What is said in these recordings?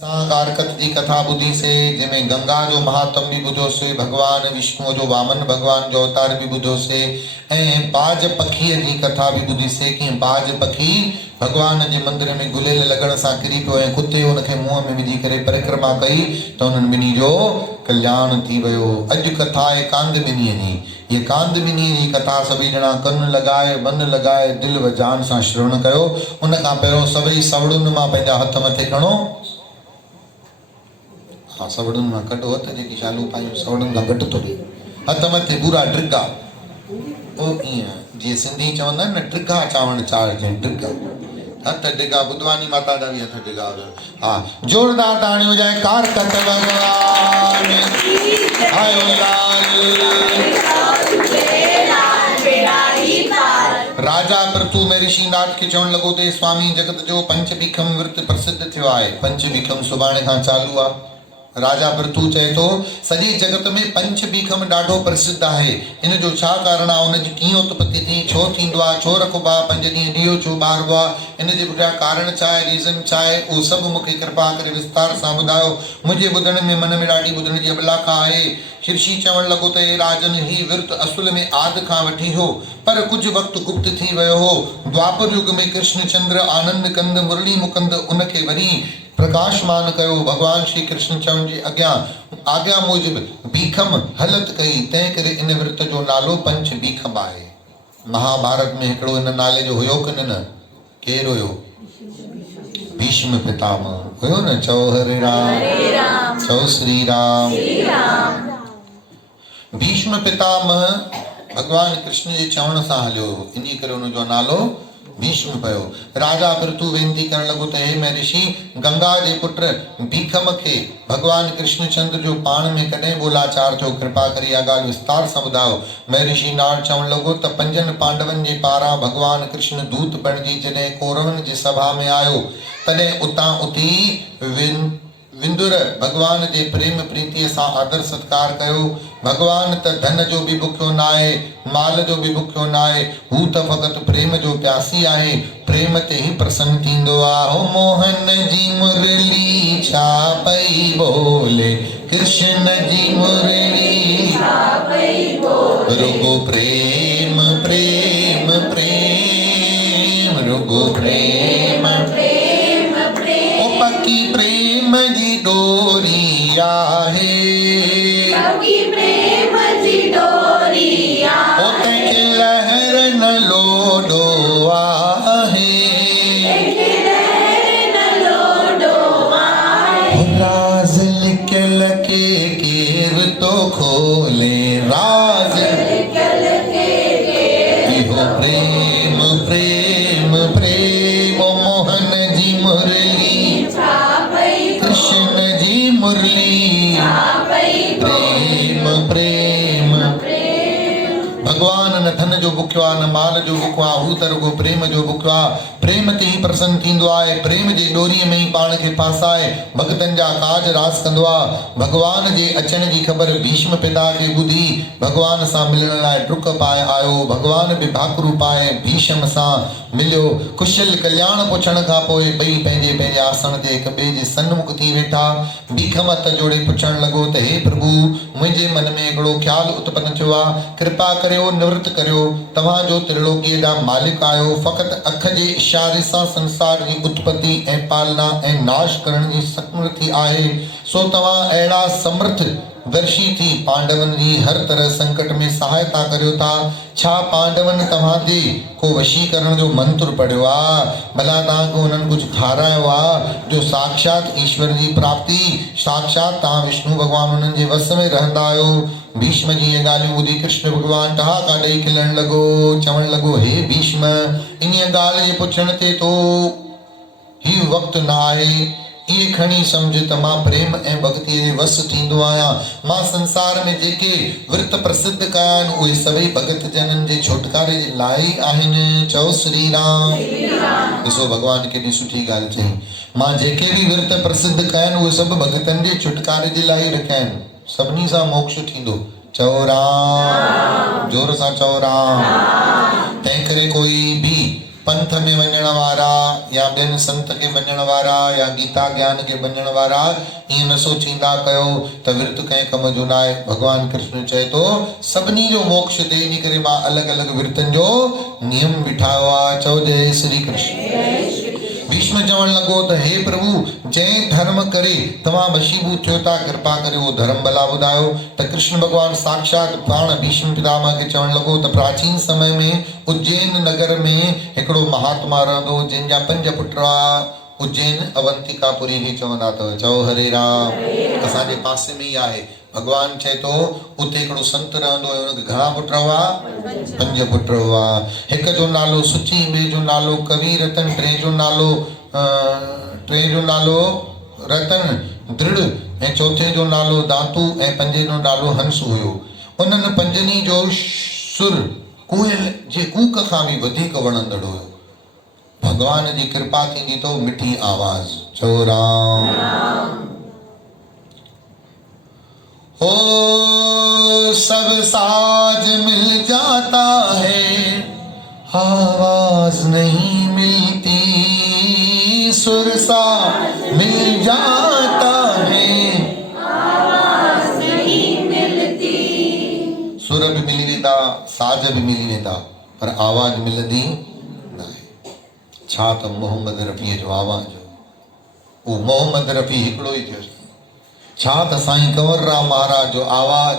कारकत की कथा बुधी से जिमें गंगा जो महात्म भी बुधो से भगवान विष्णु जो वामन भगवान जो अवतार भी बुधो से ऐं बाज पखी की कथा भी बुधी से कि बाज पखी भगवान के मंदिर में गुलेल लगन सा किरी पियो ऐं कुत्ते उनके मुंह में विझी करे परिक्रमा कई तो उन्हनि ॿिन्ही जो कल्याण थी वियो। अॼु कथा आहे कांदबिनीअ जी। ये कांदबिनीअ जी कथा सभी ॼणा कन लगाए मन लगाए दिल व जान सां श्रवण कयो। उन खां पहिरियों सभई सवड़ुनि मां पंहिंजा हथ मथे खणो। हाँ सवड़ुनि मां कढो हथ जेकी शालू पायूं सवड़ुनि खां घटि थो ॾिए हथ मथे पूरा ड्रिगा ओ ईअं जीअं सिंधी चवंदा आहिनि न ड्रिगा चावण चाढ़जे ड्रिगा हथ डिगा बुधवानी माता जा भी हथ डिगा हुजनि। हाँ जोरदार ताड़ियूं हुजाए कारकत भगवान आयो राजा प्रतु में ऋषि नाथ के चवण लॻो ते स्वामी जगत जो पंचभिखम विर्त प्रसिद्ध थियो आहे। पंचभिखम सुभाणे खां चालू आहे। राजा प्रतु चए तो सॼे जगत में पंचभिखम ॾाढो प्रसिद्ध आहे। इन जो छा कारण आहे उन जी कीअं उत्पत्ति थी छो थींदो आहे छो रखबो आहे 5 ॾींहं ॾीयो छो ॿारबो आहे इन जे पुठियां कारण छा आहे रीज़न छा आहे उहो सभु मूंखे कृपा करे विस्तार सां ॿुधायो। मुंहिंजे ॿुधण में मन में ॾाढी ॿुधण जी अभिलाखा आहे। ऋषि चवण लॻो त हे राजन ही विर्त असुल में आदि खां वठी हो पर कुछ वक्त गुप्त थी वियो हो। द्वापर युग में कृष्ण चंद्र आनंद कंद मुरली मुकुंद उनखे वरी प्रकाशमान कयो। भगवान श्री कृष्ण चवण जी आज्ञा मूजिब भीखम हलत कई तंहिं करे इन विर्त जो नालो पंच भीखम आहे। महाभारत में हिकिड़ो इन नाले जो हुयो कि न केरु हुयो भीष्म पितामह हुयो न। चओ हरे राम चओ श्री राम। भीष्म पितामह भगवान कृष्ण जे चवण सां हलियो इन करे उन जो नालो भीष्म पयो। राजा प्रतु वेनती करण लॻो त हे महर्षि गंगा जे पुत्र भीखम खे भगवान कृष्ण चंद्र जो पाण में कॾहिं बोलाचार थियो कृपा करे इहा ॻाल्हि विस्तार सां ॿुधायो। महर्षि नारद चवण लॻो त 5 पांडवनि जे पारां भगवान कृष्ण दूत बणिजी जॾहिं कौरवनि जी सभा में आयो तॾहिं उतां उथी विंदुर भगवान जे प्रेम प्रीतिअ सां आदर सत्कार कयो। भगवान त धन जो भी बुख्यो न आहे माल जो भी बुख्यो न आहे हू त फ़क़ति प्रेम जो प्यासी आहे। प्रेम ते ही प्रसन्न थींदो आहे। हो मोहन जी मुरली छा पई बोले कृष्ण जी मुरली छा पई बोले रुगो प्रेम प्रेम प्रेम रुगो प्रेम प्रेम प्रेम ओ पक्की प्रेम जी डोरी आहे पक्की प्रेम जी डोरी आहे ओ तंहिंखे लहर न लोडो आहे तंहिंखे लहर न लोडो आहे राज़ लिकियल के केर तो खोले राज़ लिकियल के इहो प्रेम प्रेम प्रेम ओ मोहन जी मुरली कृष्ण जी मुरली प्रेम प्रेम भगवान न धन जो बुख्यो आहे न माल जो बुख्यो आहे हू त रुगो प्रेम जो बुख्यो आहे। प्रेम ते ही प्रसन्न थींदो आहे। प्रेम जे डोरीअ में ही पाण खे फासाए भक्तनि जा काज रास कंदो आहे। भगवान जे अचण जी ख़बर भीष्म पिता खे ॿुधी भगवान सां मिलण लाइ डुक पाए आयो। भगवान बि भाकुरू पाए भीष्म सां मिलियो। कुशल कल्याण पुछण खां पोइ ॿई पंहिंजे पंहिंजे आसन ते हिक ॿिए जे सन्मुख थी वेठा। भीखम हथ जोड़े पुछण लॻो त हे प्रभु मुंहिंजे मन में हिकिड़ो ख़्याल उत्पन्न थियो आहे कृपा करियो निवृत्त करियो। तव्हांजो त्रिलोकीअ जा मालिक आहियो फ़क़ति अख जे इशारे सां संसार जी उत्पत्ति ऐं पालना ऐं नाश करण जी समर्थी आहे। सो तव्हां अहिड़ा समर्थ दर्शी थी पांडवनि जी हर तरह संकट में सहायता करियो था। छा पांडवनि तव्हां ते को वशीकरण जो मंत्र पढ़ियो आहे भला तव्हांखे उन्हनि कुझु खारायो आहे जो साक्षात ईश्वर जी प्राप्ति साक्षात तव्हां विष्णु भगवान उन्हनि जे वस में रहंदा आहियो। भीष्म जी ये ॻाल्हियूं ॿुधी कृष्ण भगवान ठहाका ॾेई खिलण लॻो चवण लॻो हे भीष्म इन ॻाल्हि जे पुछण ते तो ही वक़्तु न आहे। ये खणी समझ त मां प्रेम ऐं भक्ति जे वस थींदो आहियां। मां संसार में जेके विर्त प्रसिद्ध कया आहिनि उहे सभई भगत जननि जे छुटकारे जे लाइ आहिनि। चओ श्री राम। ॾिसो भगवान केॾी सुठी ॻाल्हि चई। मां जेके भी विर्त प्रसिद्ध कया आहिनि उहे सभु भगतनि जे छुटकारे जे लाइ रखिया आहिनि। सभिनी सां मोक्ष थींदो। चओ राम जोर सां चओ राम। तंहिं करे कोई भी पंथ में वञण वारा या ॿियनि संत खे मञण वारा या गीता ज्ञान खे मञण वारा ईअं न सोचींदा कयो त विर्त कंहिं कम जो न आहे। भगवान कृष्ण चए थो सभिनी जो मोक्ष थे, इन करे मां अलॻि अलॻि विर्तनि जो नियम बिठायो आहे। चओ जय श्री कृष्ण। भीष्म चवण लॻो त हे प्रभु जंहिं धर्म करे तव्हां वशीभूत थियो था, कृपा करे उहो धर्म भला ॿुधायो। त कृष्ण भगवान साक्षात पाण भीष्म पितामह खे चवण लॻो त प्राचीन समय में उज्जैन नगर में हिकिड़ो महात्मा रहंदो जंहिंजा 5 पुट हुआ। उज्जैन अवंतिकापुरी खे चवंदा अथव। चओ हरे राम। असांजे पासे में ई आहे। भगवान चए थो उते हिकिड़ो संत रहंदो हुयो, हुनखे घणा पुट हुआ? 5 पुट हुआ। हिक जो नालो सुची, ॿिए जो नालो कवि रतन, टे जो नालो रतन दृढ़ ऐं चौथे जो नालो दातू ऐं 5 जो नालो हंस हुयो। उन्हनि 5 जो सुर कोयल जे कूक खां बि वधीक वणंदड़ हुयो। भगवान जी कृपा थींदी तो मिठी आवाज। चो राम। ओ सब साज मिल जाता है, आवाज नहीं मिलती। सुर सा मिल जाता है, आवाज नहीं मिलती। सुर भी मिली वेंदा, साज भी मिली वेंदा, पर आवाज मिलंदी न आहे। छा त मोहम्मद रफ़ी जो आवाज हो। वो मोहम्मद रफ़ी हिकिड़ो ई थियो। छा त साईं कंवरराम महाराज जो आवाज।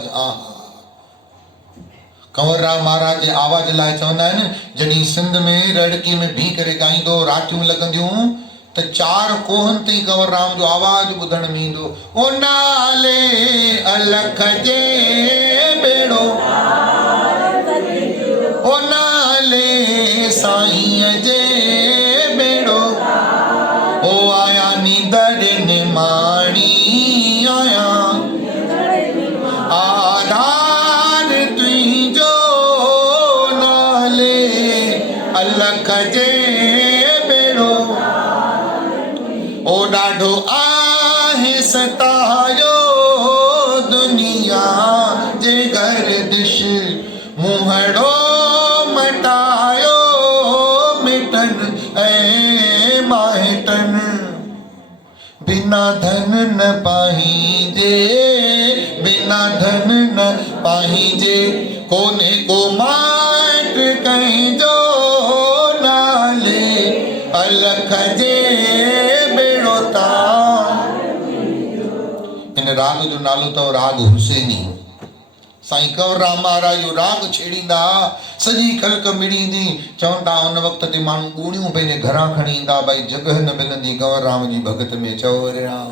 कंवरराम महाराज जे आवाज लाइ चवंदा आहिनि जॾहिं सिंध में रड़की में भी करे ॻाईंदो, रातियूं लॻंदियूं त 4 कोहनि ताईं कंवरराम जो आवाज ॿुधण में ईंदो। ओ नाले अलख जे बेड़ो, ओ नाले साईं जे बेड़ो, ओ आया नींदर निमाणी आया, आधार तुंहिंजो नाले अलख जे बेड़ो, ओ ॾाढो आहे सतायो दुनिया जे गर्दिश, मुहड़ो मटायो मिटन ऐं माइटन, बिना धन न पाहींजे, बिना धन न पाहींजे, कोने को माट कंहिंजो नाले अलख जे बेड़ो तार। इन राग जो नालो अथव राग हुसैनी। साईं कंवरराम महाराज जो राग छेड़ींदा, सॼी ख़ल्क मिड़ींदी। चवंदा उन वक़्त ते माण्हू ॻूणियूं पंहिंजे घरां खणी ईंदा, भई जॻह न मिलंदी कंवरराम जी भॻत में। चओ हरे राम,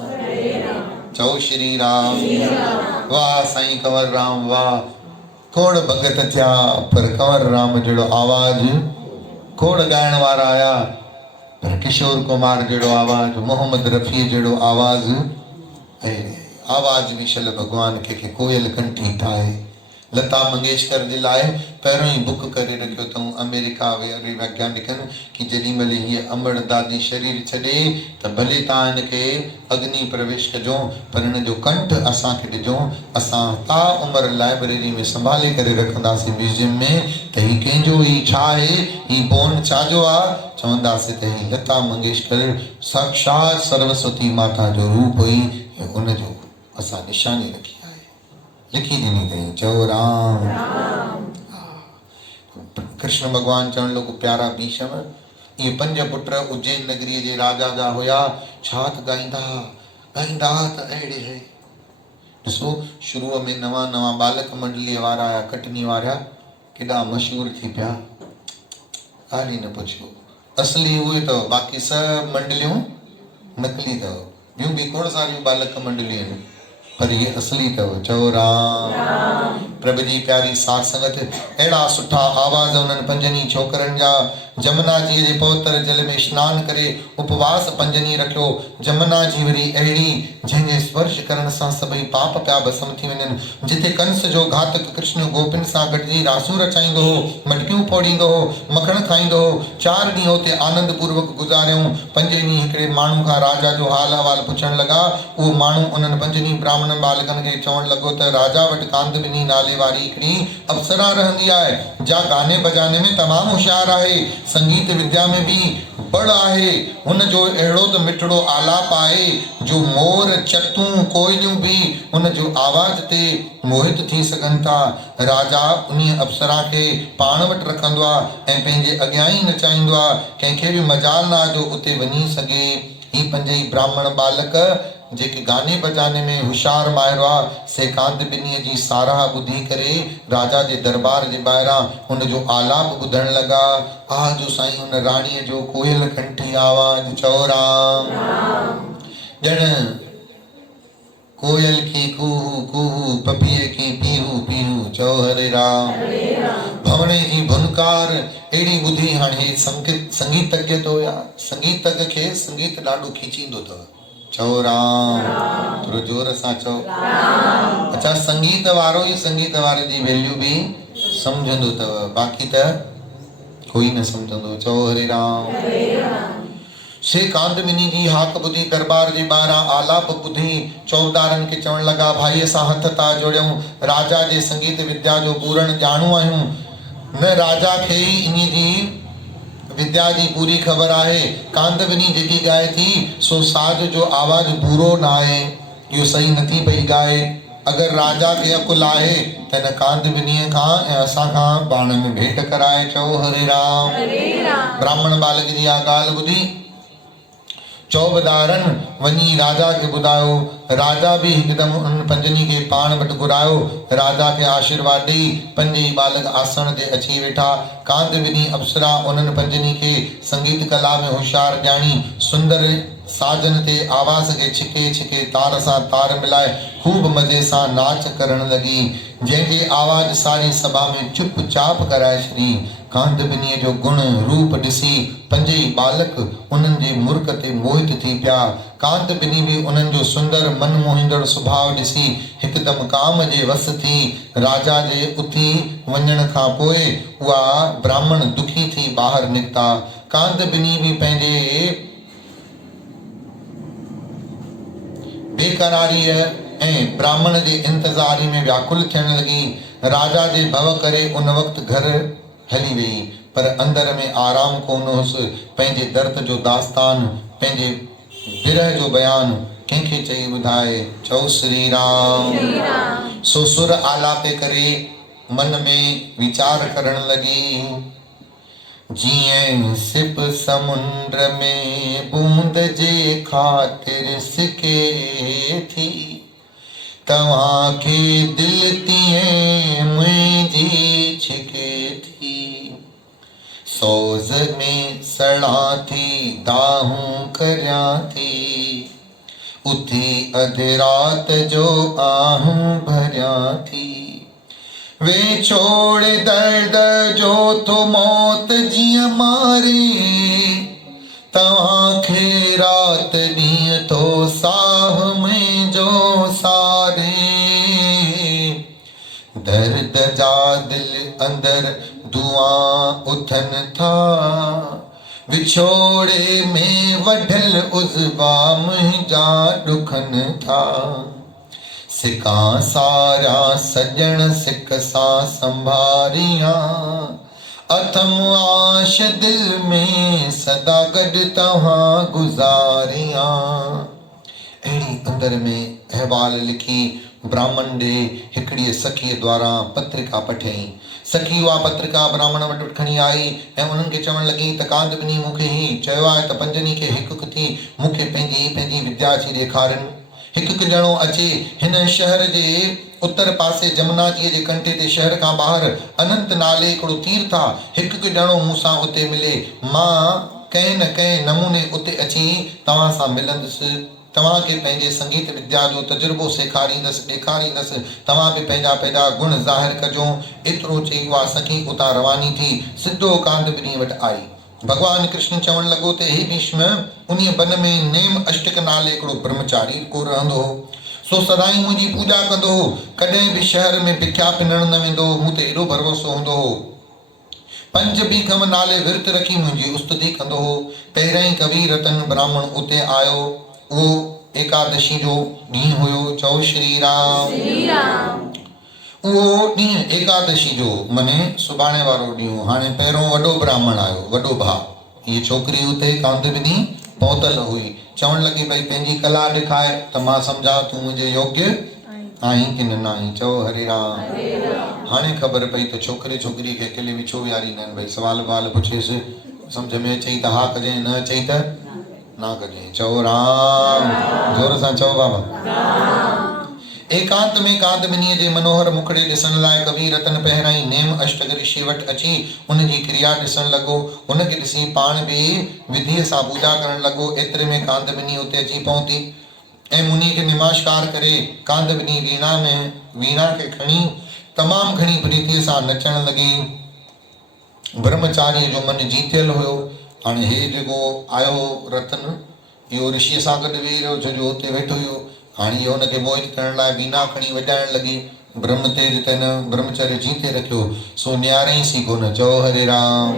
चओ श्री राम। वाह साईं कंवरराम वाह। खोड़ भॻत थिया पर कंवरराम जहिड़ो आवाज, खोड़ ॻाइण वारा आया पर किशोर कुमार जहिड़ो आवाज, मोहम्मद रफ़ी जहिड़ो आवाज। आवाज भी शल भगवान के कोयल कंठी ठाहे। लता मंगेशकर जे लाइ पहिरों ई बुक करे रखियो अथऊं अमेरिका वारे वैज्ञानिकनि कि जेॾी महिल हीअ अमड़ दादी शरीर छॾे त भले तव्हां हिनखे अग्नि प्रवेश कजो पर हिन जो कंठ असांखे ॾिजो, असां ता उमिरि लाइब्रेरी में संभाले करे रखंदासीं म्यूज़ियम में त हीउ कंहिंजो ई छा आहे, हीउ बोन छाजो आहे। चवंदासीं त हीउ लता मंगेशकर साक्षात सरस्वती माता जो रूप हुई, उनजो असां निशानी रखी आहे, लिखी ॾिनी अथई। चओ राम। कृष्ण भगवान चवण लॻो प्यारा भीष्म, इहे 5 पुट उज्जैन नगरीअ जे राजा जा हुया। छा त ॻाईंदा ॻाईंदा त अहिड़े है। ॾिसो शुरूअ में नवां नवां बालक मंडलीअ वारा आया, कटनी वारा केॾा मशहूर थी पिया, ॻाल्हि ई न पुछो। असली उहे अथव, बाक़ी सभु मंडलियूं नकली अथव। ॿियूं बि खोड़ सारियूं बालक मंडलियूं आहिनि पर ये असली अथव। चओ राम। प्रभु जी प्यारी साथ संगत, अहिड़ा सुठा आवाज़ उन्हनि 5 छोकरनि जा। जमुना जी जे पवित्र जल में स्नान करे उपवास 5 ॾींहं रखियो। जमुना जी वरी अहिड़ी जंहिंजे स्पर्श करण सां सभई पाप पिया भस्म थी वञनि। जिते कंस जो घातक कृष्ण गोपिन सां गॾिजी रासूं रचाईंदो हो, मटकियूं फोड़ींदो हो, मखण खाईंदो हो। 4 ॾींहं हुते आनंद पूर्वक गुज़ारियूं। 5 ॾींहं हिकिड़े माण्हू खां राजा जो हाल अहवाल पुछण लॻा। उहो माण्हू उन्हनि 5 ॾींहं ब्राह्मण ब्राह्मण बालकन खे चवण लॻो त राजा वटि कांदबिनी नाले वारी हिकिड़ी अप्सरा रहंदी आहे, जा गाने बजाने में तमामु होशियार आहे, संगीत विद्या में भी बड़ आहे। हुन जो अहिड़ो त मिठड़ो आलाप आहे जो मोर चतूं कोयलियूं भी हुन जो आवाज़ ते मोहित थी सघनि था। राजा उन अप्सरा खे पाण वटि रखंदो आहे ऐं पंहिंजे अॻियां ई नचाईंदो आहे, कंहिंखे भी मजाल न आहे जो उते वञी सघे। ही पंजई ब्राह्मण बालक जेके गाने बजाने में होशियार माहिर आहे, से कांदबिनीअ जी साराह ॿुधी करे राजा जे दरबार जे ॿाहिरां हुन जो आलाप ॿुधण लॻा। आजो साईं हुन राणीअ जो कोयल कंठी आवाज़ चओ राम। ॼण कोयल की कूहू कूहू, पपीए की पीहू पीहू, चओ हरे राम। भवणे जी भुनकार एड़ी ॿुधी। हाणे संगीतज्ञ तो यार, संगीतज्ञ खे संगीत ॾाढो खीचींदो अथव। चओ राम, थोरो जोर सां चओ। अच्छा, संगीत वारो ई संगीत वारे जी वैल्यू भी समझंदो अथव, बाक़ी त कोई न समझंदो। चओ हरे राम। से कांदबिनी जी हाक ॿुधी दरबार जे ॿाहिरां आलाप ॿुधी चौबदारनि खे चवण लॻा, भाई असां हथ था जोड़ियूं, राजा जे संगीत विद्या जो पूरण ॼाणू आहियूं। न राजा खे ई इन जी विद्या जी पूरी ख़बर आहे। कांदबिनी जेकी ॻाए थी सो साज जो आवाज़ पूरो न आहे, इहो सही नथी पई ॻाए। अगर राजा खे अकुल आहे त हिन कांदबिनीअ खां ऐं असां खां पाण में भेंट कराए। चओ हरे राम। ब्राह्मण बालक जी आ ॻाल्हि ॿुधी चौबदारनि वञी राजा खे ॿुधायो। राजा भी हिकदमि उन पंजनी खे पाण वटि घुरायो। राजा खे आशीर्वाद ॾेई पंजई बालक आसन ते अची वेठा। कांदबिनी अप्सरा उन्हनि पंजनी खे संगीत कला में होशियार ॼाणी सुंदर साजन ते आवाज़ खे छिके छिके तार सां तार मिलाए खूब मज़े सां नाच करण लॻी, जंहिंजे आवाज़ सारी सभा में चुपचाप कराए छॾी। कांदबिनीअ जो गुण रूप ॾिसी पंजई बालक उन्हनि जे मुर्क ते मोहित थी पिया। कांदबिनी भी उन्हनि जो सुंदर मन मोहींदड़ सुभाउ ॾिसी हिकदमि काम जे वस थी। राजा जे उथी वञण खां पोइ उहा ब्राह्मण दुखी थी ॿाहिरि निकिता। कांदबिनी भी पंहिंजे बेकरारीअ ऐं ब्राह्मण जे इंतज़ारी में व्याकुल थियण लॻी। राजा जे भव करे उन वक़्तु घर हली वई, पर अंदर में आराम कोन हुअसि। पंहिंजे दर्द जो दास्तान, पंहिंजे विरह जो बयान कंहिंखे चई ॿुधाए। चओ श्री राम। सो सुर आलापे करे मन में वीचार करण लॻी। जीअं सिप समुंद्र में बूंद जे ख़ातिर सिके थी, तव्हां खे दिल तीअं मुंहिंजी छिके थी। सोज़ में सड़ा थी दाहूं करियां थी, उथी अधु रात जो आहूं भरियां थी। वे छोड़ दर्द जो तो मौत जीअं मारे, तव्हां खे रात ॾींहं तो साह मुंहिंजो सारे। दर्द जा दिल अंदर दुआ उथनि था, विछोड़े में वढल उज़वा मुंहिंजा ॾुखनि था। सिका सारा सजण सिक सां संभारियां, अथम आश दिल में सदा गॾु तव्हां गुज़ारियां। अहिड़ी अंदर में अहवाल लिखी ब्राह्मण ॾे हिकिड़ीअ सखीअ द्वारा पत्रिका पठियईं। सखी उहा पत्रिका ब्राह्मण वटि खणी आई ऐं उन्हनि खे चवण लॻी त कांदबिनी मूंखे ही चयो आहे त पंजनी खे हिकु हिकु थी मूंखे पंहिंजी विद्या थी ॾेखारनि। हिकु हिकु ॼणो अचे। हिन शहर जे उत्तर पासे जमुना जी जे कंठे ते शहर खां ॿाहिरि अनंत नाले हिकिड़ो तीर्थ आहे। हिकु हिकु ॼणो मूंसां उते मिले, मां कंहिं न कंहिं नमूने उते अची तव्हां सां मिलंदुसि, तव्हांखे पंहिंजे संगीत विद्या जो तजुर्बो सेखारींदसि, ॾेखारींदसि। तव्हां बि पंहिंजा पंहिंजा गुण ज़ाहिर कजो। एतिरो चई उहा सखी उतां रवानी थी सिधो कांदबिनी वटि आई। भगवान कृष्ण चवण लॻो त हे भीष्म, उन वन में नेम अष्टक नाले हिकिड़ो ब्रह्मचारी को रहंदो हो। सो सदाई मुंहिंजी पूॼा कंदो हो, कॾहिं बि शहर में भिख्या पिनण न वेंदो हो। मूं ते एॾो भरोसो हूंदो हो। पंज बीखम नाले विर्त रखी मुंहिंजी उस्तुति कंदो हो। पहिरियों कवि रतन ब्राह्मण उते आयो। उहो एकादशी जो ॾींहुं हुयो, चओ श्री राम। उहो ॾींहुं एकादशी जो माने सुभाणे वारो ॾींहुं। हाणे पहिरों वॾो ब्राह्मण आयो, वॾो भाउ। हीअ छोकिरी हुते कांदबिनी पहुतल हुई। चवण लॻी भई पंहिंजी कला ॾेखारे त मां सम्झा तूं मुंहिंजे योग्य आहीं की न आहीं। चओ हरे राम। हाणे ख़बर पई त छोकिरे छोकिरी खे अकेले विछो विहारींदा आहिनि। भई सवाल बवाल पुछेसि, सम्झ में अचई त हा कजांइ, न अचई त ना कजांइ। चओ राम, जोर सां चओ बाबा। एकांत में कांदबिनीअ जे मनोहर मुखड़े ॾिसण लाइ कवि रतन पहिराई नेम अष्टक ऋषि वटि अची उन जी क्रिया ॾिसण लॻो। उनखे ॾिसी पाण बि विधीअ सां पूॼा करण लॻो। एतिरे में कांदबिनी उते अची पहुती ऐं मुनि खे नमस्कार करे कांदबिनी वीणा खे खणी तमामु घणी प्रीतीअ सां नचण लॻी। ब्रह्मचारी जो मन जीतियल हुयो। हाणे हे जेको आयो रतन, इहो ऋषिअ सां गॾु वेही रहियो, छो जो हुते वेठो हुयो। हाणे इहो हुनखे मोहित करण लाइ वीणा खणी वॼाइण लॻी। ब्रह्म तेज तन ब्रह्मचर्य जीते रखियो, सो न्यारे सी कोन। चओ हरे राम।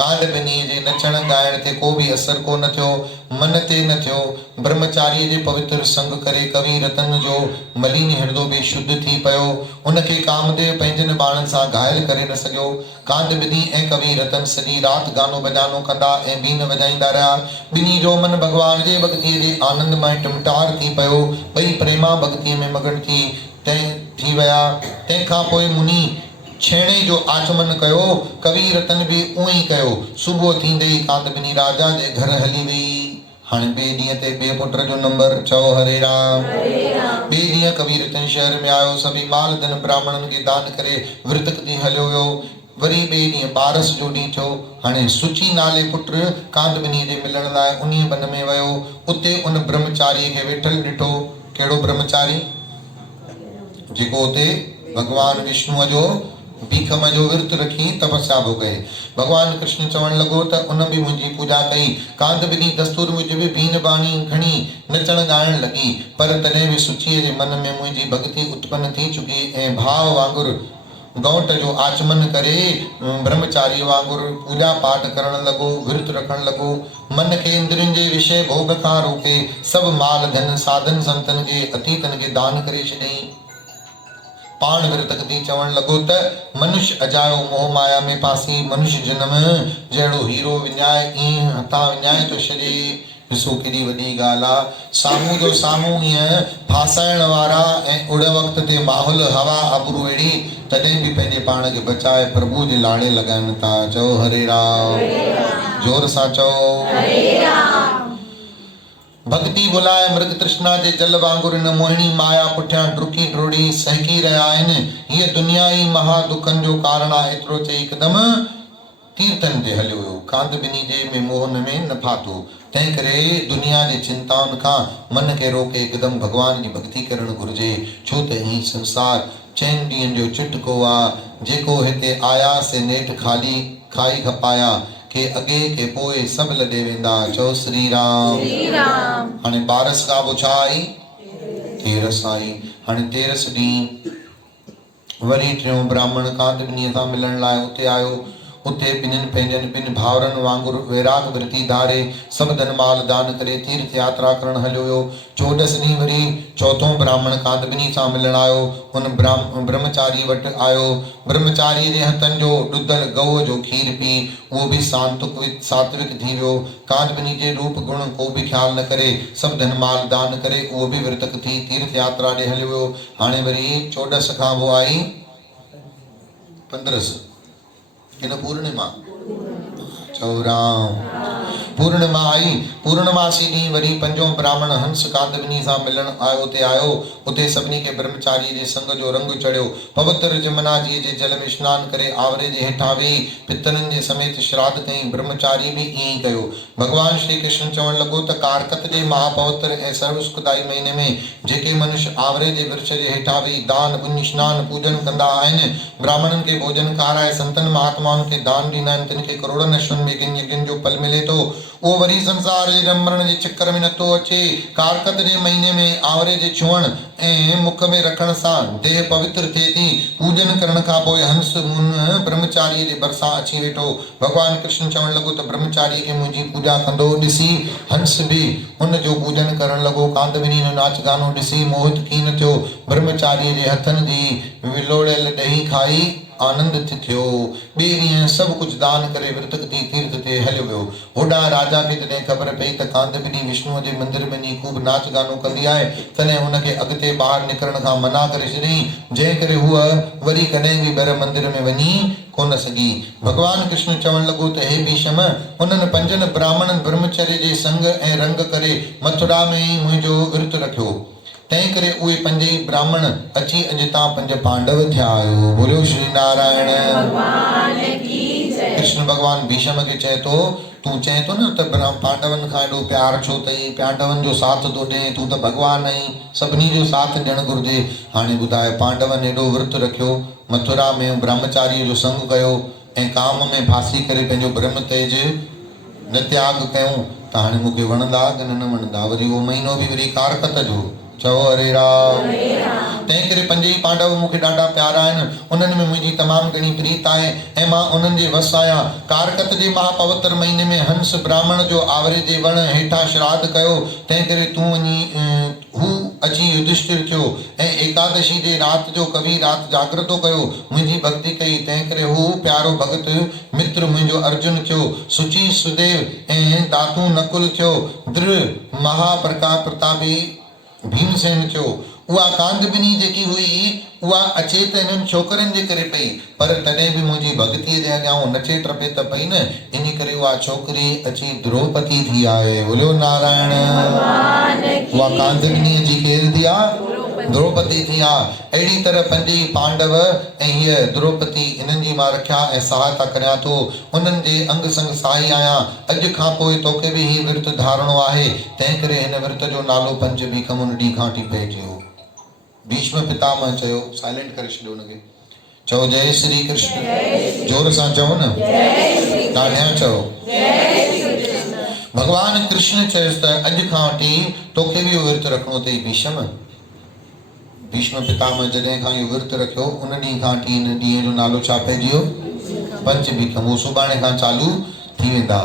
कांदबिनी जे नचण ॻाइण ते को बि असर कोन थियो, मन ते न थियो। ब्रह्मचारीअ जे पवित्र संग करे कवि रतन जो मलिन हिर्दो बि शुद्ध थी पियो। उनखे कामदेव पंहिंजनि बाणनि सां घायल करे न सघियो। कांदबिनी ऐं कवि रतन सॼी राति गानो बजानो कंदा ऐं बीन वॼाईंदा रहिया। ॿिन्ही जो मन भॻवान जे भक्तीअ जे आनंदमय टिमटार थी पियो। ॿई प्रेमा भक्तीअ में मगन थी विया। तंहिंखां पोइ मुनि छेणे जो आचमन कयो। कवि रतन बि उहो ई कयो। सुबुह थींदे ई कांदबिनी राजा जे घर हली वई। हाणे ॿिए ॾींहं ते ॿिए पुट जो नंबर। चओ हरे राम। ॿिए ॾींहुं कवि रतन शहर में आयो। सभई माल धन ब्राह्मणनि खे दान करे विर्त कढी हलियो वियो। वरी ॿिए ॾींहुं बारस जो ॾींहुं थियो। हाणे सुची नाले पुट कांदबिनी जे मिलण लाइ उन वन में वियो। उते उन ब्रह्मचारीअ खे वेठल ॾिठो। कहिड़ो ब्रह्मचारी? जेको उते भगवान विष्णुअ जो भीखम जो विर्त रखी तपस्या बि कई। भगवान कृष्ण चवण लॻो त उन बि मुंहिंजी पूजा कई। कांदबिनी दस्तूर मुजिबि बीन बाणी खणी नचण ॻाइण लॻी। पर तॾहिं बि सुचीअ जे मन में मुंहिंजी भक्ति उत्पन्न थी चुकी ऐं भाव वांगुरु गौट जो आचमन करे ब्रह्मचारी वांगुरु पूजा पाठ करण लॻो, विर्त रखण लॻो। मन खे इंद्रियुनि जे विषय भोग खां रोके सभु माल धन साधन संतन खे अतीतन खे दान करे छॾियईं। पाण विर्त कढी चवण लॻो त मनुष्य अजायो मोह माया में फासी मनुष्य जन्म जहिड़ो हीरो विञाए ईअं हथां विञाए थो छॾे। ॾिसो केॾी वॾी ॻाल्हि आहे। साम्हूं जो साम्हूं ईअं फासाइण वारा ऐं उड़ वक़्त ते माहौल हवा आबरू अहिड़ी, तॾहिं बि पंहिंजे पाण खे बचाए प्रभु जे लाड़े लॻाइनि था। चओ हरे राम। जोर सां चओ हरे राम। भक्ति बुलाए मृग तृष्णा जे जल वांगुरु न मोहिनी माया पुठियां डुकी डोड़ी सहकी रहिया आहिनि। हीअ दुनिया ई महा दुखनि जो कारण आहे। एतिरो चई हिकदमि तीर्थनि ते हलियो वियो। कांदबिनी जे में मोह में न फाथो। तंहिं करे दुनिया जे चिंताउनि खां मन खे रोके हिकदमि भॻवान जी भक्ति करणु घुरिजे। छो त ही संसार चइनि ॾींहंनि जो चिटको आहे। जेको हिते आया से नेठि खाली खाई खपाया, के अॻे के पोइ सभु लॾे वेंदा। चओ श्री राम। हाणे बारस खां पोइ छा आई? तेरस आई। हाणे तेरस ॾींहुं वरी टियों ब्राह्मण कांदबिनीअ सां मिलण लाइ उते आयो। उते ॿिन्हिनि पंहिंजनि ॿिनि भाउरनि वांगुरु वैराग वृत्ति धारे सभु धन माल दान करे तीर्थ यात्रा करण हलियो वियो। 14 ॾींहुं वरी चौथों ब्राह्मण कांदबिनी सां मिलण आयो। उन ब्रह्मचारी वटि आयो। ब्रह्मचारीअ जे हथनि जो ॾुधल गऊ जो खीर पी उहो बि सात्विक थी वियो। कांदबिनी जे रूप गुण को बि ख्याल न करे सभु धन माल दान करे उहो बि विर्तक थी तीर्थ यात्रा ॾे हलियो वियो। हाणे वरी 14 खां पोइ आई 15 इन पूर्णिमा। चओ राम। पूर्णिमा आई। पूर्णमासी ॾींहुं वरी पंजों ब्राह्मण हंस कांदबिनी सां मिलण आयो। उते सभिनी खे ब्रह्मचारी जे संग जो रंग चढ़ियो। पवित्र जमुना जी जे जल में स्नान करे आवरे जे हेठां वेही पितरनि जे समेत श्राद्ध कई। ब्रह्मचारी बि ईअं ई कयो। भगवान श्री कृष्ण चवण लॻो त कारकत जे महापवित्र ऐं सर्व सुखदाई महीने में जेके मनुष्य आवरे जे वृक्ष जे हेठां वेही दान पुण्य स्नान पूजन कंदा आहिनि, ब्राह्मणनि खे भोजन खाराए संतन महात्माउनि खे दान ॾींदा आहिनि, तिन खे करोड़नि अश्वनि में यज्ञनि जो फल मिले थो। वो वरी संसार जे रमण जे चक्कर में नथो अचे। कारकत जे महीने में आवरे जे छुअण ऐं मुख में रखण सां देह पवित्र थिए थी। पूजन करण खां पोइ हंस मुन ब्रह्मचारी जे भरिसां अची वेठो। भगवान कृष्ण चवण लॻो त ब्रह्मचारी खे मुंहिंजी पूजा कंदो ॾिसी हंस बि हुन जो पूजन करण लॻो। कांदबिनी जो नाच गानो ॾिसी मोहित कीन थियो। ब्रह्मचारी जे हथनि जी विलोड़ियल ॾही खाई आनंदित थियो। ॿिए ॾींहुं सभु कुझु दान करे विर्तकती तीर्थ ते हलियो वियो। होॾां राजा खे जॾहिं ख़बर पई त कांदबिनी विष्णुअ जे मंदिर में वञी खूब नाच गानो कंदी आहे, तॾहिं हुनखे अॻिते ॿाहिरि निकिरण खां मना करे छॾियईं, जंहिं करे हूअ वरी कॾहिं बि ॿीहर मंदिर में वञी कोन सघी। भगवान कृष्ण चवण लॻो त हे भीष्म, उन्हनि पंजनि ब्राह्मणनि ब्रह्मचर्य जे संग ऐं रंग करे मथुरा में ई मुंहिंजो विर्त रखियो। तंहिं करे उहे पंज ई ब्राह्मण अची अॼु तव्हां पंज पांडव थिया आहियो। बोलो श्री नारायण भगवान की जय। कृष्ण भगवान भीष्म खे चए थो, तूं चए थो न त पांडवनि खां एॾो प्यार छो अथई, पांडवनि जो साथ थो ॾे, तूं त भगवान आहीं, सभिनी जो साथ ॾियणु घुरिजे। हाणे ॿुधाए, पांडवनि एॾो विर्त रखियो, मथुरा में ब्रह्मचारीअ जो संग कयो ऐं काम में फासी करे पंहिंजो ब्रह्म तेज न त्याग कयूं, त हाणे मूंखे वणंदा की न वणंदा? वरी उहो महीनो बि वरी कारकत जो। चओ हरे राम। तंहिं करे पंज ई पांडव मूंखे ॾाढा प्यारा आहिनि, उन्हनि में मुंहिंजी तमामु घणी प्रीत आहे ऐं मां उन्हनि जे वस आहियां। कारकत जे महापवित्र महीने में हंस ब्राह्मण जो आवरे जे वण हेठां श्राद्ध कयो, तंहिं करे तूं वञी हू अची युधिष्ठिर थियो ऐं एकादशी जे राति जो कभी राति जागृतो कयो, मुंहिंजी भक्ति कई, तंहिं करे हू प्यारो भगत मित्र मुंहिंजो अर्जुन थियो। सुची सुदेव ऐं दातू नकुल थियो। दृढ़ महाप्रतापी भीमसेन थियो। उहा कांदबिनी जेकी हुई उहा अचे त इन्हनि छोकरनि जे करे पई, पर तॾहिं बि मुंहिंजी भक्तीअ जे अॻियां नचे टपे त पई न, इन करे उहा छोकिरी अची द्रौपदी थी आहे। बोलो नारायण। उहा कांदबिनीअ जी केर थी आहे? द्रौपदी थी आहे। अहिड़ी तरह पंज ई पांडव ऐं हीअ द्रौपदी, इन्हनि जी मां रखिया ऐं सहायता करियां थो, उन्हनि जे अंग संग साई आहियां। अॼु खां पोइ तोखे बि हीउ विर्त धारणो आहे, तंहिं करे हिन विर्त जो नालो पंज बीखम उन ॾींहं खां वठी पइजियो। भीष्म पितामह चयो, साइलेंट करे छॾियो हुनखे, चओ जय श्री कृष्ण। जोर सां चओ न, ॾाढियां चओ। भगवान कृष्ण चयुसि त अॼु खां वठी तोखे बि इहो विर्त रखिणो अथई भीष्म। भीष्म पितामह जॾहिं खां इहो विर्त रखियो, उन ॾींहं खां वठी हिन ॾींहं जो नालो छा पइजी वियो? पंज बीखम। उहो सुभाणे खां चालू थी वेंदा।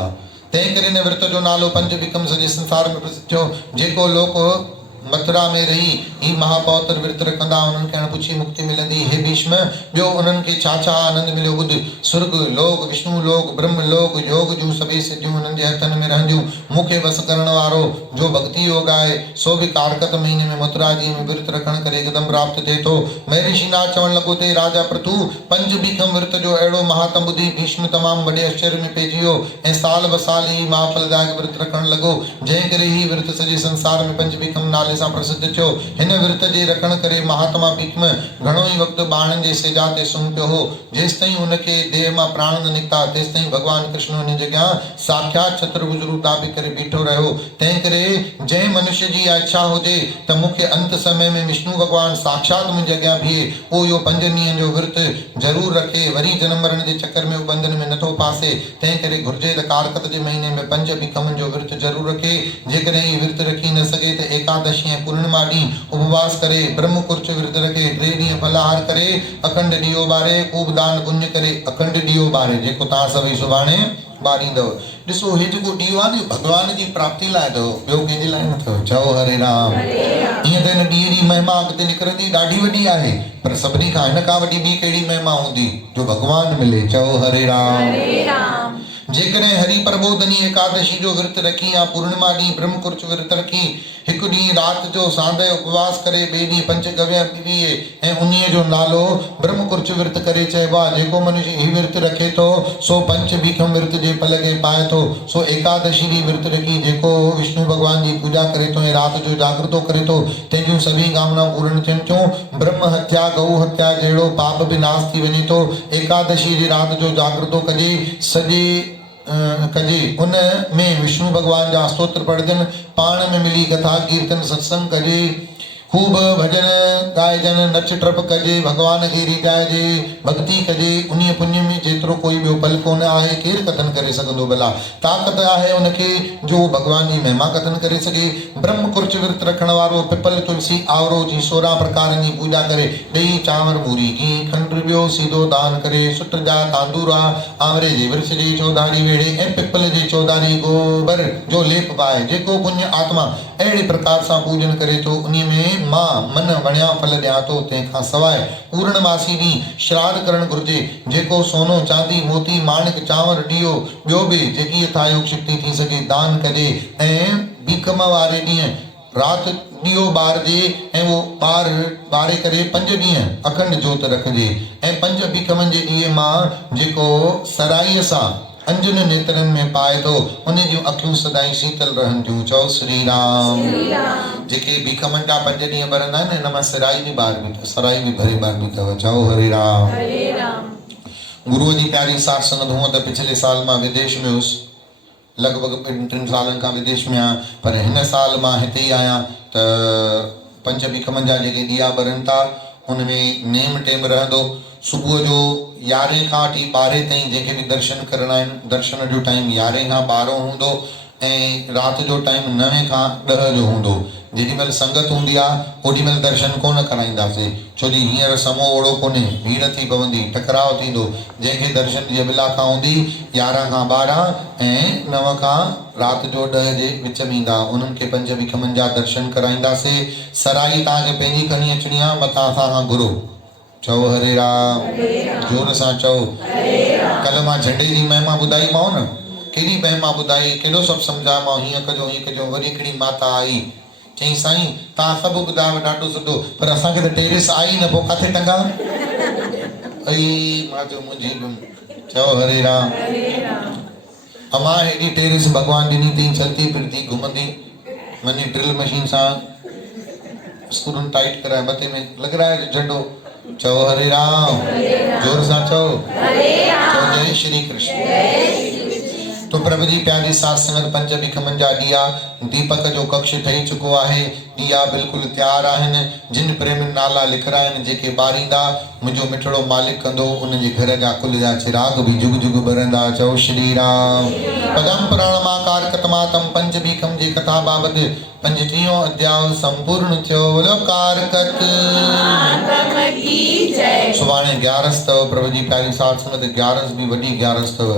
तंहिं करे हिन विर्त जो नालो पंज बीखम सॼे संसार में प्रसिद्ध थियो। जेको लोक मथुरा में रही ही महापवित्र विर्त रखंदा, उन्हनि खे पुछी मुक्ति मिलंदी। हे भीष्म, ॿियो उन्हनि खे छा छा आनंद मिलियो ॿुध। स्वर्ग लोक, विष्णु लोक, ब्रह्म लोक, योग जूं सभई सिद्धियूं उन्हनि जे हथनि में रहंदियूं। मूंखे वस करण वारो जो भक्ति योग आहे, सो बि कारकत महीने में मथुरा जी में विर्त रखण करे हिकदमि प्राप्त थिए थो। महर्षि नाथ चवण लॻो ते राजा पृथु, पंज बीखम विर्त जो अहिड़ो महात्म ॿुधी भीष्म तमामु वॾे आश्चर्य में पइजी वियो ऐं साल ब साल ही महाफलदायक विर्त रखण लॻो, जंहिं करे ही विर्त सॼे संसार में पंज बीखम नाले सां प्रसिद्ध थियो। हिन विर्त जे रखण करे महात्मा भीष्म घणो ई वक़्तु ॿारनि जे सेजा ते सुम्ही पियो हो। जेसि ताईं हुनखे देह मां प्राण न निकिता, तेसि ताईं भगवान कृष्ण हुन जॻह साक्षात चतुर्भुज रूप धाबी करे बीठो रहियो। तंहिं करे जंहिं मनुष्य जी इच्छा हुजे त मूंखे अंत समय में विष्णु भगवान साक्षात मुंहिंजे अॻियां बीहे, उहो इहो 5 ॾींहंनि जो विर्त ज़रूरु रखे, वरी जनम मरण जे चक्कर में बंधन में नथो फासे। तंहिं करे घुर्जे त कारकत जे महीने में 5 बीखमनि जो विर्त ज़रूरु रखे। जेकॾहिं ही विर्त रखी न सघे त एकादशी ऐं पूर्णिमा ॾींहुं उपवास करे, ब्रह्म कुर्च विर्त रखे, 3 ॾींहं फलाहार करे, अखंड ॾीओ ॿारे, खूब दान पुण्य करे, अखंड ॾीओ ॿारे, जेको तव्हां सभई सुभाणे ॿारींदव। ॾिसो, हे जेको ॾीओ आहे न, भगवान जी प्राप्ति लाइ अथव, ॿियो कंहिंजे लाइ न अथव। चओ हरे राम। ईअं त हिन ॾींहं जी महिमा अॻिते निकिरंदी ॾाढी वॾी आहे, पर सभिनी खां हिन खां वॾी ॿी कहिड़ी महिमा हूंदी जो भगवान मिले। चओ हरे राम। जेकॾहिं हरि प्रबोधनी एकादशी जो विर्त रखी या पूर्णिमा ॾींहुं ब्रह्म कुर्च विर्त रखी, हिकु ॾींहुं राति जो सांदे उपवास करे, ॿिए ॾींहुं पंचगव्य पीए ऐं उन्हीअ जो नालो ब्रह्म कुर्च विर्त करे चइबो आहे। जेको मनुष्य ही विर्त रखे थो सो पंच बीखम विर्त जे फल खे पाए थो। सो एकादशी ॾींहुं विर्त रखी जेको विष्णु भगवान जी पूजा करे थो ऐं राति जो जागृतो करे थो, तंहिंजूं सभी कामनाऊं पूर्ण थियनि थियूं। ब्रह्म हत्या, गऊ हत्या जहिड़ो पाप बि नाश थी वञे थो। एकादशी जी राति जो जागृतो कजे, सॼे कजे, उन में विष्णु भगवान जा स्तोत्र पढ़जन, पाण में मिली कथा कीर्तन सत्संग कजे, खूब भजन गायजन नच ट्रप कजे भगवान खे रिझाइजे भक्ति कजे उन पुण्य में जेतिरो कोई ॿियो पल कोन आहे केरु कथन करे सघंदो भला ताक़त आहे उनखे जो भगवान जी महिमा कथन करे सघे ब्रह्म कुर्च विर्त रखण वारो पिपल तुलसी आवरो जी 16 प्रकारनि जी पूॼा करे ॾही चांवर मूरी घी खंड ॿियो सीधो दान करे सुट जा तांदूरा आवरे जे विर्स जी चौधारी वेड़े ऐं पिपल जे चौधारी गोबर जो लेप पाए जेको पुण्य आत्मा अहिड़े प्रकार सां पूजन करे थो उन में मां मन वणिया फल ॾियां थो तंहिंखां सवाइ पूर्णमासी ॾींहुं श्राद्ध करणु घुरिजे जेको सोनो चांदी मोती माणिक चांवर ॾियो ॿियो बि जेकी यथायोग शक्ति थी सघे दान कजे ऐं बीकम वारे ॾींहुं राति ॾियो ॿारजे ऐं उहो ॿारे करे 5 ॾींहं अखंड जोत रखिजे ऐं 5 बीकमनि जे ॾींहं मां जेको सराईअ सां अंजन नेत्रनि में पाए थो उन जूं अखियूं सदाई शीतल रहनि थियूं चओ श्री राम जेके बीकमनि जा 5 ॾींहं भरंदा आहिनि हिन मां सराई बि भरे ॿार बि अथव चओ हरे राम गुरुअ जी प्यारी सार संगत हूअं त पिछले साल मां विदेश में हुउसि लॻभॻि 2-3 सालनि खां विदेश में आहियां पर हिन साल मां हिते ई आहियां त 5 बीकमनि जा जेके ॾीआ ॿरनि था हुन में नेम टेम रहंदो सुबुह जो 11 खां वठी 12 ताईं जेके बि दर्शन करणा आहिनि दर्शन जो टाइम 11 खां 12 हूंदो ऐं राति जो टाइम 9 खां 10 जो हूंदो जेॾीमहिल संगत हूंदी आहे ओॾीमहिल दर्शन कोन कराईंदासीं छो जो हींअर समो ओड़ो कोन्हे भीड़ थी पवंदी टकराव थींदो जंहिंखे दर्शन जी अबिला खां हूंदी 11 खां 12 ऐं 9 खां राति जो 10 जे विच में ईंदा उन्हनि खे 5 बीकमनि जा दर्शन कराईंदासीं सराई तव्हांखे पंहिंजी खणी अचणी आहे मथां असांखां घुरो चओ हरे राम जोर सां चओ कल मां झंडे जी महिमा ॿुधाईमांव न केॾी महिमा ॿुधाई केॾो सभु सम्झायोमांव हीअं कजो वरी हिकिड़ी माता आई चई साईं तव्हां सभु ॿुधायो ॾाढो सुठो पर असांखे त टेरिस आई न पोइ किथे टंगा अई मां चयो मुंहिंजी चओ हरे राम अमां हेॾी टेरिस भॻवान ॾिनी अथई चलती फिरती घुमंदी वञी ड्रिल मशीन सां स्क्रू टाइट कराए मथे में लॻराए झंडो चओ हरे राम जोर सां चओ जय श्री कृष्ण तो प्रभु जी प्यारी साथ संगत 5 बीकमनि जा ॾीआ दीपक जो कक्ष ठही चुको आहे ॾीआ बिल्कुलु तयार आहिनि जिन प्रेम नाला लिखरा आहिनि जेके ॿारींदा मुंहिंजो मिठड़ो मालिक कंदो उन जे घर जा कुल जा चिराग बि जुग जुग ॿरंदा चओ श्री राम पदम पुराणमाकार कतमातम 5 बीकम जी कथा बाबति 35 अध्याय संपूर्ण थियो कारकत सुभाणे 11 अथव प्रभु जी प्यारी साथ संगत 11 बि वॾी 11 अथव